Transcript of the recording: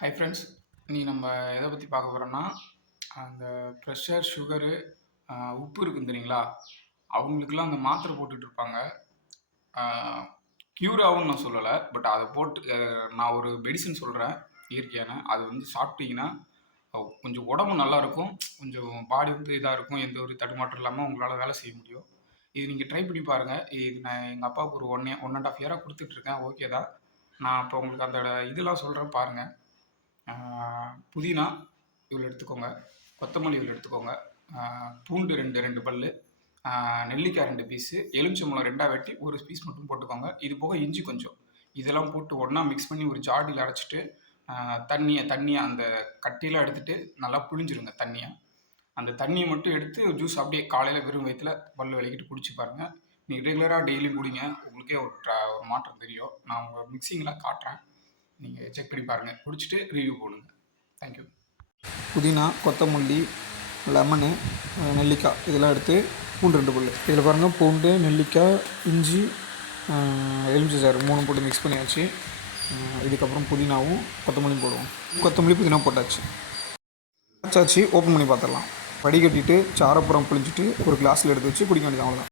Hi friends. இன்னைக்கு நம்ம எதை பற்றி பார்க்க போகிறோம்னா, அந்த ப்ரெஷர், சுகரு, உப்பு இருக்கும் தெரியுங்களா? அவங்களுக்கெல்லாம் அந்த மாத்திரை போட்டுட்டு இருப்பாங்க. க்யூர் ஆகும்னு நான் சொல்லலை. பட் அதை போட்டு நான் ஒரு மெடிசன் சொல்கிறேன், இயற்கையான. அது வந்து சாப்பிட்டீங்கன்னா கொஞ்சம் உடம்பு நல்லா இருக்கும். கொஞ்சம் பாடி வந்து இதாக இருக்கும். எந்த ஒரு தடுமாற்றம் இல்லாமல் உங்களால் வேலை செய்ய முடியும். இது நீங்கள் ட்ரை பண்ணி பாருங்கள். இது நான் எங்கள் அப்பாவுக்கு ஒரு 1.5 இயராக கொடுத்துட்ருக்கேன். ஓகே தான். நான் இப்போ உங்களுக்கு அந்த இதெல்லாம் சொல்கிறேன் பாருங்கள். புதினா இவ்வளோ எடுத்துக்கோங்க, கொத்தமல்லி இவ்வளோ எடுத்துக்கோங்க, பூண்டு ரெண்டு பல்லு, நெல்லிக்காய் 2 பீஸு, எலுமிச்சம்பழம் 2ஆக வெட்டி ஒரு பீஸ் மட்டும் போட்டுக்கோங்க. இது போக இஞ்சி கொஞ்சம். இதெல்லாம் போட்டு ஒன்றா மிக்ஸ் பண்ணி ஒரு ஜாடியில் அடைச்சிட்டு தண்ணியை அந்த கட்டியெல்லாம் எடுத்துகிட்டு நல்லா புழிஞ்சிருங்க தண்ணியை. அந்த தண்ணியை மட்டும் எடுத்து ஜூஸ் அப்படியே காலையில் வெறும் வயிற்றுல பல் விளக்கிட்டு குடிச்சு பாருங்கள். நீங்கள் ரெகுலராக டெய்லியும் குடிங்க. உங்களுக்கே ஒரு மாற்றம் தெரியும். நான் உங்கள் மிக்சிங்லாம் காட்டுறேன். நீங்கள் செக் பண்ணி பாருங்கள். குடிச்சிட்டு ரிவ்யூ போடுங்க. தேங்க்யூ. புதினா, கொத்தமல்லி, லெமனு, நெல்லிக்காய் இதெல்லாம் எடுத்து பூண்டு 2 பல். இதில் பாருங்கள், பூண்டு, நெல்லிக்காய், இஞ்சி, எலுமிச்சை சாறு 3 போட்டு மிக்ஸ் பண்ணியாச்சு. இதுக்கப்புறம் புதினாவும் கொத்தமல்லியும் போடுவோம். கொத்தமல்லி புதினா போட்டாச்சு. ஓப்பன் பண்ணி பார்த்துடலாம். வடிகட்டிட்டு சாரப்புறம் புழிஞ்சிட்டு ஒரு கிளாஸில் எடுத்து வச்சு குடிக்க வேண்டியது, அவ்வளோதான்.